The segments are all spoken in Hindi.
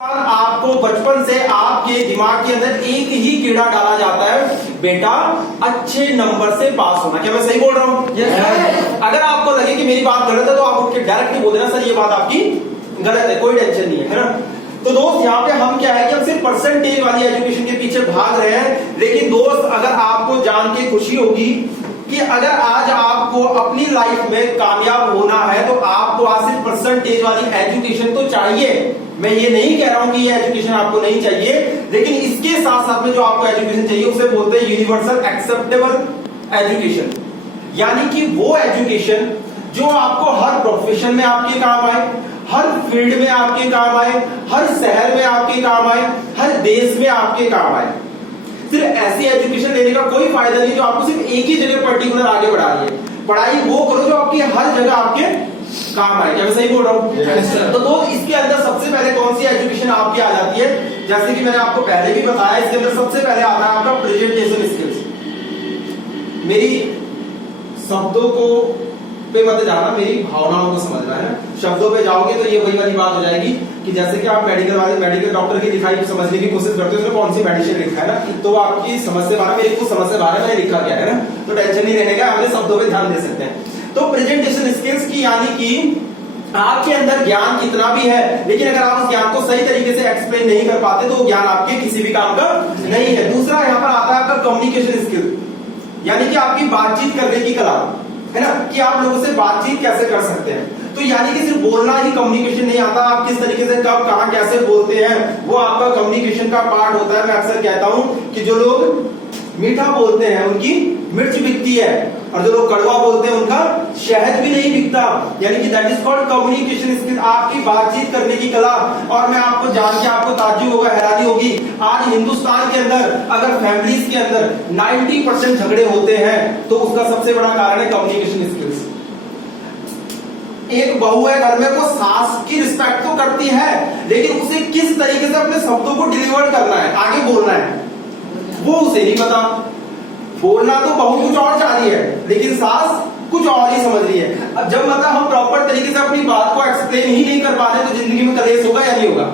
आपको बचपन से आपके दिमाग के अंदर एक ही कीड़ा डाला जाता है, बेटा अच्छे नंबर से पास होना। क्या मैं सही बोल रहा हूं? अगर आपको लगे कि मेरी बात गलत है तो आप उठ के डायरेक्टली बोल देना, सर ये बात आपकी गलत है, कोई टेंशन नहीं है ना। तो दोस्त यहाँ पे हम क्या है कि हम सिर्फ परसेंटेज वाली एजुकेशन के पीछे भाग रहे हैं, लेकिन दोस्त अगर आपको जान के खुशी होगी कि अगर आज आपको अपनी लाइफ में कामयाब होना है तो आपको आज सिर्फ परसेंटेज वाली एजुकेशन तो चाहिए। मैं ये नहीं कह रहा हूं कि ये एजुकेशन आपको नहीं चाहिए, लेकिन इसके साथ साथ में जो आपको एजुकेशन चाहिए उसे बोलते हैं यूनिवर्सल एक्सेप्टेबल एजुकेशन। यानी कि वो एजुकेशन जो आपको हर प्रोफेशन में आपके काम आए, हर फील्ड में आपके काम आए, हर शहर में आपके काम आए, हर देश में आपके काम आए। सिर्फ ऐसी एजुकेशन लेने का कोई फायदा नहीं जो आपको सिर्फ एक ही जगह पर्टिकुलर आगे बढ़ा रही है। पढ़ाई वो करो जो आपकी हर जगह आपके काम आए। क्या मैं सही बोल रहा हूँ? yes, तो इसके अंदर सबसे पहले कौन सी एजुकेशन आपकी आ जाती है? जैसे कि मैंने आपको पहले भी बताया, इसके अंदर सबसे पहले आता है आपका प्रेजेंटेशन स्किल्स। मेरी शब्दों को पे मत जाना, मेरी भावनाओं को समझना है। शब्दों पे जाओगे तो ये वही वाली बात हो जाएगी कि जैसे कि आप मेडिकल डॉक्टर की लिखाई समझने की कोशिश करते हो, उसमें कौन सी मेडिसिन लिखा है ना, तो आपकी समझ से बाहर, मेरी कुछ समझ से बाहर मैंने लिखा गया है ना, तो टेंशन नहीं रहने का, हमने शब्दों पे ध्यान दे सकते हैं। तो प्रेजेंटेशन स्किल्स की यानी कि आपके अंदर ज्ञान कितना भी है, लेकिन अगर आप उस ज्ञान को सही तरीके से एक्सप्लेन नहीं कर पाते तो वो ज्ञान आपके किसी भी काम का नहीं है। दूसरा यहाँ पर आता है आपका कम्युनिकेशन स्किल, यानी कि आपकी बातचीत करने की कला, है ना, कि आप लोगों से बातचीत कैसे कर सकते हैं। तो यानी कि सिर्फ बोलना ही कम्युनिकेशन नहीं आता, आप किस तरीके से कब कहां कैसे बोलते हैं वो आपका कम्युनिकेशन का पार्ट होता है। मैं अक्सर कहता हूं कि जो लोग मीठा बोलते हैं उनकी मिर्च बिकती है, और जो लोग कड़वा बोलते हैं उनका शहद भी नहीं बिकता। यानी कि that is called communication skill, आपकी बातचीत करने की कला। और मैं आपको जान के आपको ताज्जुब होगा, हैरानी होगी, आज हिंदुस्तान के अंदर अगर फैमिलीज के अंदर 90% झगड़े होते हैं तो उसका सबसे बड़ा कारण है कम्युनिकेशन स्किल्स। एक बहू है घर में, वो सास की रिस्पेक्ट तो करती है, लेकिन उसे किस तरीके से अपने शब्दों को डिलीवर करना है, आगे बोलना है, वो उसे नहीं पता। बोलना तो बहू कुछ और चाह रही है, लेकिन सास कुछ और ही समझ रही है। अब जब मतलब हम प्रॉपर तरीके से अपनी बात को एक्सप्लेन ही नहीं कर पा रहे तो जिंदगी में कलेश होगा या नहीं होगा?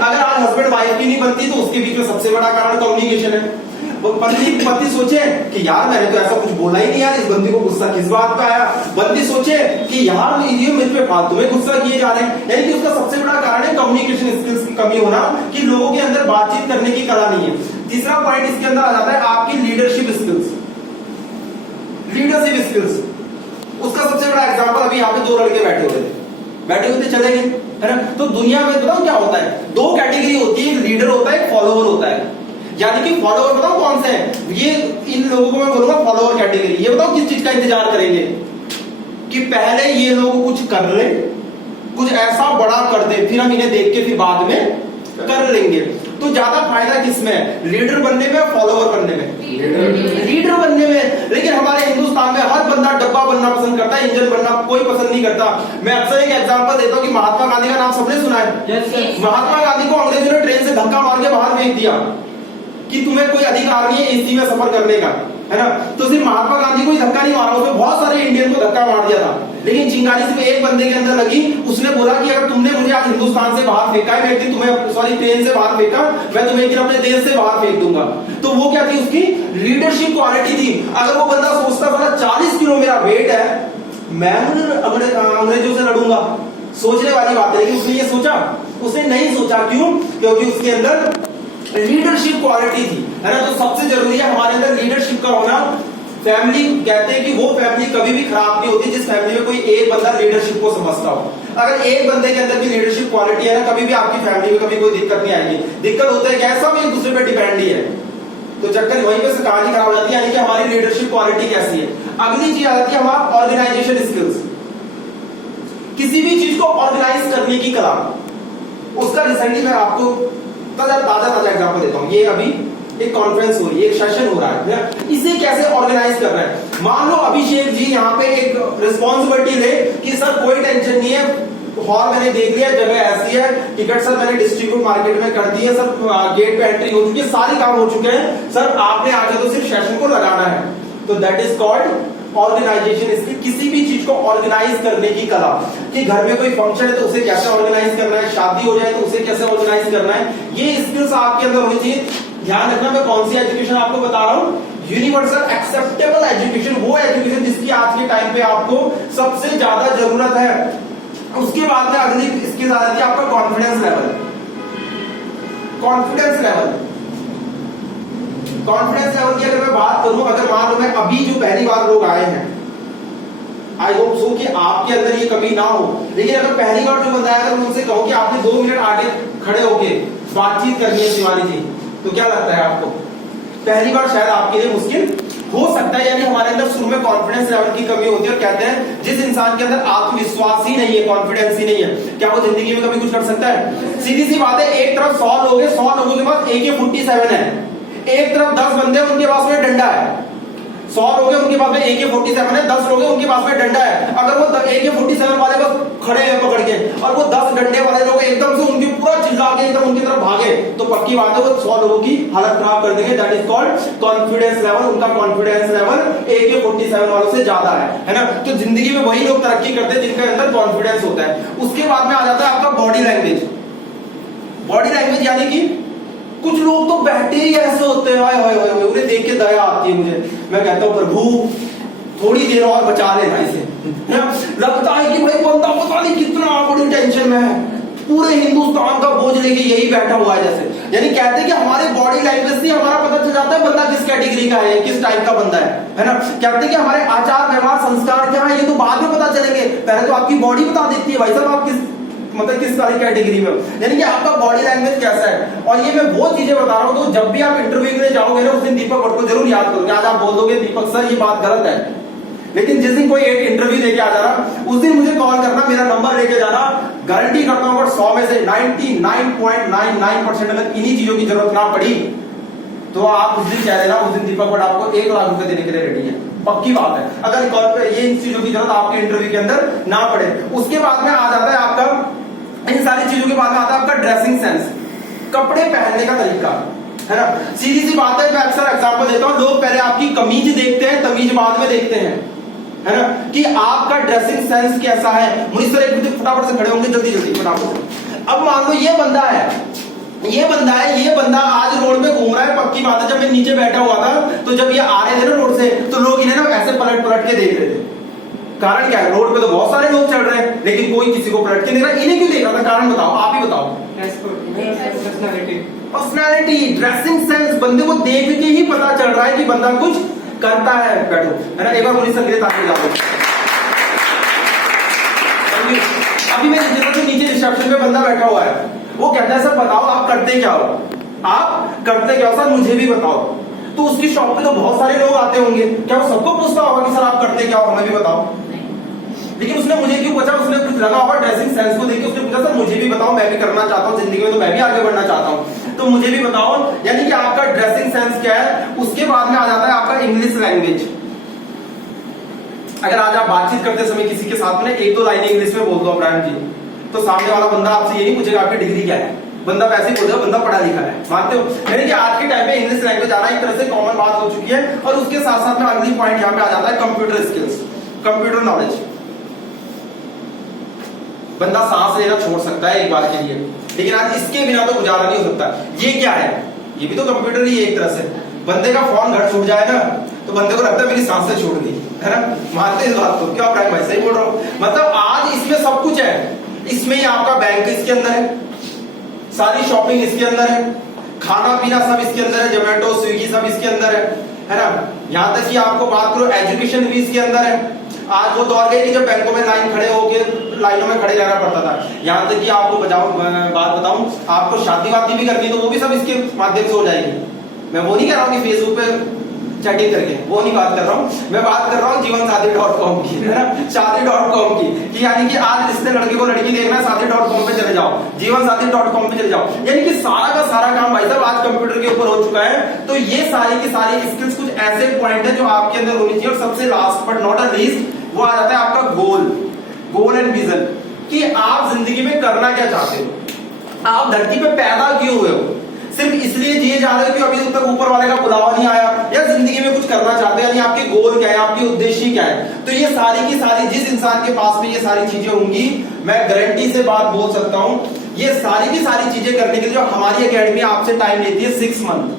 अगर आज हस्बैंड वाइफ की नहीं बनती तो उसके बीच में सबसे बड़ा कारण कम्युनिकेशन है। पति सोचे कि यार मैंने तो ऐसा कुछ बोला ही नहीं, यार इस बंदी को गुस्सा किस बात का आया। बंदी सोचे कि यार ये मुझ पे फालतू में गुस्सा किए जा रहे हैं। यानी कि उसका सबसे बड़ा कारण है कम्युनिकेशन स्किल्स की कमी होना, कि लोगों के अंदर बातचीत करने की कला नहीं है। तीसरा पॉइंट इसके अंदर आ जाता है आपकी लीडरशिप स्किल्स। लीडरशिप स्किल्स उसका सबसे बड़ा एग्जांपल, अभी यहाँ पे दो लड़के बैठे हुए थे चले गए, है ना। तो दुनिया में बताओ क्या होता है, दो कैटेगरी होती है, एक लीडर होता है, एक फॉलोअर होता है। यानी कि फॉलोअर बताओ कौन से हैं? ये इन लोगों को मैं बोलूंगा फॉलोअर कैटेगरी। ये बताओ किस चीज का इंतजार करेंगे कि पहले ये लोग कुछ कर ले, कुछ ऐसा बड़ा कर दे, फिर हम इन्हें देख के फिर बाद में कर लेंगे। तो ज्यादा फायदा किसमें, लीडर बनने में, फॉलोअर बनने में? लीडर बनने में। लेकिन हमारे हिंदुस्तान में हर बंदा डब्बा बनना पसंद करता है, इंजन बनना कोई पसंद नहीं करता। मैं अक्सर एक एग्जांपल देता हूं कि महात्मा गांधी का नाम सबने सुना है। महात्मा गांधी को अंग्रेजों ने ट्रेन से धक्का मार के बाहर फेंक दिया कि तुम्हें कोई अधिकार नहीं है एसी में सफर करने का, है ना। तो सिर्फ महात्मा गांधी को ही धक्का नहीं मारा, उसमें बहुत सारे इंडियन को धक्का मार दिया था, लेकिन चिंगारी सिर्फ एक बंदे के अंदर लगी। उसने बोला कि अगर तुमने मुझे आज हिंदुस्तान से बाहर फेंका है, मैं एक दिन तुम्हें ट्रेन से बाहर फेंका, मैं तुम्हें एक दिन अपने देश से बाहर फेंक दूंगा। तो वो क्या थी, उसकी लीडरशिप क्वालिटी थी। अगर वो बंदा सोचता था 40 किलो मेरा वेट है, मैं अंग्रेजों से लड़ूंगा, सोचने वाली बात है। लेकिन उसने ये सोचा? उसने नहीं सोचा। क्यों? क्योंकि उसके अंदर लीडरशिप क्वालिटी थी, है ना। तो सबसे जरूरी है हमारे अंदर लीडरशिप का होना। फैमिली कहते हैं कि वो फैमिली कभी भी खराब नहीं होती जिस फैमिली में कोई एक बंदा लीडरशिप को समझता हो। अगर एक बंदे के अंदर भी लीडरशिप क्वालिटी है ना, कभी भी आपकी फैमिली में कभी कोई दिक्कत नहीं आएगी। दिक्कत होता है कि सब एक दूसरे पे डिपेंड ही है, तो चक्कर वहीं पे से कहानी खराब हो जाती है। यानी कि हमारी लीडरशिप क्वालिटी कैसी है। अगली चीज आ जाती है हमारा ऑर्गेनाइजेशन स्किल्स, किसी भी चीज को ऑर्गेनाइज करने की कला। उसका रिसेंटली मैं आपको ताजा एग्जांपल देता हूं। ये अभी एक कॉन्फ्रेंस हो रही है, एक सेशन हो रहा है, इसे कैसे ऑर्गेनाइज कर रहा है। मान लो अभिषेक जी यहाँ पे एक रिस्पॉन्सिबिलिटी ले कि सर कोई टेंशन नहीं है, हॉल मैंने देख लिया, जगह ऐसी है, टिकट सर मैंने डिस्ट्रीब्यूट मार्केट में कर दी है, सर गेट पे एंट्री हो चुकी है, सारे काम हो चुके हैं, सर आपने आगे तो सिर्फ सेशन को लगाना है। तो that is called organization skill, किसी भी चीज को ऑर्गेनाइज करने की कला, कि घर में कोई फंक्शन है तो उसे कैसे ऑर्गेनाइज करना है, शादी हो जाए तो उसे कैसे ऑर्गेनाइज करना है, ये स्किल्स आपके अंदर होनी चाहिए। ध्यान रखना, मैं कौन सी एजुकेशन आपको बता रहा हूं, यूनिवर्सल एक्सेप्टेबल एजुकेशन, वो एजुकेशन जिसकी आज के टाइम पे आपको सबसे ज्यादा जरूरत है। उसके बाद में अगली स्किल आ जाती है आपका confidence level. Confidence level, confidence level की अगर मैं बात करूं, अगर मान लो मैं अभी जो पहली बार लोग आए हैं, आई होप सो कि आपके अंदर ये कमी ना हो, लेकिन अगर पहली बार जो बंदा है, अगर मैं उनसे कहूं कि आपने 2 मिनट आगे खड़े होके बातचीत करनी है शिवानी जी, तो क्या लगता है आपको? पहली बार शायद आपके लिए मुश्किल हो सकता है। यानी हमारे अंदर शुरू में कॉन्फिडेंस लेवल की कमी होती है, और कहते हैं जिस इंसान के अंदर आत्मविश्वास ही नहीं है, कॉन्फिडेंस ही नहीं है, क्या वो जिंदगी में कभी कुछ कर सकता है? सीधी सी बात है, एक तरफ 100 लोग हैं, 100 लोगों के पास AK-47 है, एक तरफ 10 बंदे उनके पास में डंडा है। 100 लोग हैं उनके पास में AK-47 है, 10 लोग हैं उनके पास में डंडा है। अगर वो AK-47 वाले बस खड़े हैं पकड़ के, और वो 10 डंडे वाले लोग एकदम से उनके पूरा चिल्ला के एकदम उनकी तरफ भागे, तो पक्की बात है वो 100 लोगों की हालत खराब कर देंगे। That is called confidence level. उनका कॉन्फिडेंस लेवल AK-47 वालों से ज्यादा है ना। तो जिंदगी में वही लोग तरक्की करते हैं जिनके अंदर कॉन्फिडेंस होता है। उसके बाद में आ जाता है आपका बॉडी लैंग्वेज। बॉडी लैंग्वेज यानी कि कुछ लोग तो बैठे ही ऐसे होते हैं, हाय हाय हाय, उन्हें देख के दया आती है मुझे। मैं कहता हूं प्रभु थोड़ी देर और बचा लेना इसे। लगता है कि भाई बंदा पता नहीं कितना बड़ी टेंशन में है, पूरे हिंदुस्तान का बोझ लेके यही बैठा हुआ है जैसे। यानी कहते हैं कि हमारे बॉडी लैंग्वेज से हमारा पता चल जाता है बंदा किस कैटेगरी का है, किस टाइप का बंदा है ना। कहते हैं कि हमारे आचार व्यवहार संस्कार क्या है ये तो बाद में पता चलेंगे, पहले तो आपकी बॉडी बता देती है भाई साहब आप किस मतलब किस सारी कैटेगरी में, यानी कि आपका बॉडी लैंग्वेज कैसा है। और ये मैं वो चीजें बता रहा हूं, तो जब भी आप इंटरव्यू के लिए जाओगे ना, उस दिन दीपक भट्ट को जरूर याद करोगे। आज आप बोल दोगे दीपक सर ये बात गलत है, लेकिन जिस दिन कोई एक इंटरव्यू देके आ जाना, उस दिन मुझे कॉल करना, मेरा नंबर लेके जाना। गारंटी करता हूं अगर 100 में से 99.99% अगर इन्हीं चीजों की जरूरत ना पड़ी, तो आप उस दिन कह देना उस दिन दीपक भट्ट आपको 1 लाख रुपए देने के लिए रेडी है, पक्की बात है। अगर ये इन चीजों की जरूरत आपके इंटरव्यू के अंदर ना पड़े। उसके बाद में आ जाता है आपका, इन सारी चीजों के बाद में आता है आपका ड्रेसिंग सेंस, कपड़े पहनने का तरीका, है ना। सीधी सी बात है, मैं अक्सर एग्जांपल देता हूं, लोग पहले आपकी कमीज देखते हैं, तमीज बाद में देखते हैं, है ना, कि आपका ड्रेसिंग सेंस कैसा है। मुझे सर एक फटाफट से खड़े होंगे, जल्दी जल्दी फटाफट। अब मान लो ये बंदा है, ये बंदा आज रोड पे घूम रहा है, पक्की बात है जब मैं नीचे बैठा हुआ था, तो जब ये आ रहे थे ना रोड से, तो लोग इन्हें ना ऐसे पलट पलट के देख रहे थे। कारण क्या है, रोड पे तो बहुत सारे लोग चल रहे हैं, लेकिन कोई किसी को पलट के देख रहा है, इन्हें क्यों देख रहा था? कारण बताओ, आप ही बताओ। पर्सनैलिटी, ड्रेसिंग सेंस, बंदे को देख के ही पता चल रहा है कि बंदा कुछ करता है। बैठो, है ना, एक बार पुलिस संकेत ताकि जाओ। अभी मैं नीचे रिसेप्शन पे बंदा बैठा हुआ है, वो कहता है सर बताओ आप करते क्या हो, आप करते क्या हो सर मुझे भी बताओ। तो उसकी शॉप पे तो बहुत सारे लोग आते होंगे, क्या वो सबको पूछता होगा कि सर आप करते क्या हो, हमें भी बताओ। लेकिन उसने मुझे क्यों पूछा? उसने कुछ लगा होगा ड्रेसिंग सेंस को देख के, उसने पूछा सर मुझे भी बताओ, मैं भी करना चाहता हूँ जिंदगी में, तो मैं भी आगे बढ़ना चाहता हूँ, तो मुझे भी बताओ। यानी कि आपका ड्रेसिंग सेंस क्या है। उसके बाद में आ जाता है आपका इंग्लिश लैंग्वेज। अगर आज आप बातचीत करते समय किसी के साथ में 1-2 लाइनें इंग्लिश में बोल दो अब्राहम जी, तो सामने वाला बंदा आपसे ये नहीं पूछेगा आपकी डिग्री क्या है, बंदा वैसे ही बोलेगा बंदा पढ़ा लिखा है। मानते हो? यानी कि आज के टाइम पे इंग्लिश लैंग्वेज आना एक तरह से कॉमन बात हो चुकी है। और उसके साथ साथ में अगली पॉइंट यहाँ पे आ जाता है कंप्यूटर स्किल्स, कंप्यूटर नॉलेज। बंदा सांस लेना छोड़ सकता है एक बार के लिए, लेकिन आज इसके बिना तो गुजारा नहीं हो सकता। ये क्या है? ये भी तो कंप्यूटर ही है एक तरह से। बंदे का फोन घर छूट जाएगा तो बंदे को लगता है मेरी सांसें छूट गई, है ना। मानते हैं इस बात को? क्या प्राइम भाई सही बोल रहा हूं? मतलब आज इसमें सब कुछ है। इसमें ही आपका बैंक इसके अंदर है, सारी शॉपिंग इसके अंदर है, खाना पीना सब इसके अंदर है, जोमेटो स्विगी सब इसके अंदर है ना। यहां तक कि आपको बात करो एजुकेशन भी इसके अंदर है। आज वो दौर गई कि जब बैंकों में लाइन खड़े होके लाइनों में खड़े रहना पड़ता था। यहां तक कि आपको बात बताऊं, आपको शादी वादी भी करनी तो वो भी सब इसके माध्यम से हो जाएगी। मैं वो नहीं कह रहा हूं कि फेसबुक पे चैटिंग करके, वो नहीं बात कर रहा हूं। मैं बात कर रहा हूं जीवनसाथी.com की, है ना, शादी.com की, कि यानी कि आज रिश्ते लड़के को लड़की देखना है शादी.com पे चले जाओ, जीवनसाथी.com पे चले जाओ। यानी कि सारा का सारा काम भाई साहब आज कंप्यूटर के ऊपर हो चुका है। तो ये सारी की सारी स्किल्स कुछ ऐसे पॉइंट है जो आपके अंदर होनी चाहिए। और सबसे last but not a least वो आ जाता है आपका गोल एंड विजन, कि आप जिंदगी में करना क्या चाहते हो, आप धरती पे पैदा क्यों हुए हो। सिर्फ इसलिए जिए ये जा रहे हो कि अभी तक ऊपर वाले का बुलावा नहीं आया, या जिंदगी में कुछ करना चाहते हैं, यानी आपके गोल क्या है, आपके उद्देश्य क्या है, तो ये सारी की सारी जिस इंसान के पास में ये सारी चीजें होंगी, मैं गारंटी से बात बोल सकता हूं, ये सारी की सारी चीजें करने के लिए जो हमारी एकेडमी आपसे टाइम लेती है 6 मंथ,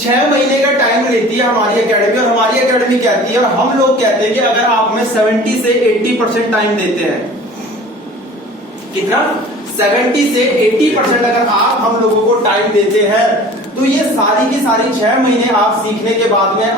6 महीने का टाइम लेती है हमारी एकेडमी। और हमारी एकेडमी कहती है, और हम लोग कहते हैं कि अगर आप में 70 से 80% टाइम देते हैं, कितना 70 से 80% अगर आप हम लोगों को टाइम देते हैं, तो ये सारी की सारी 6 महीने आप सीखने के बाद में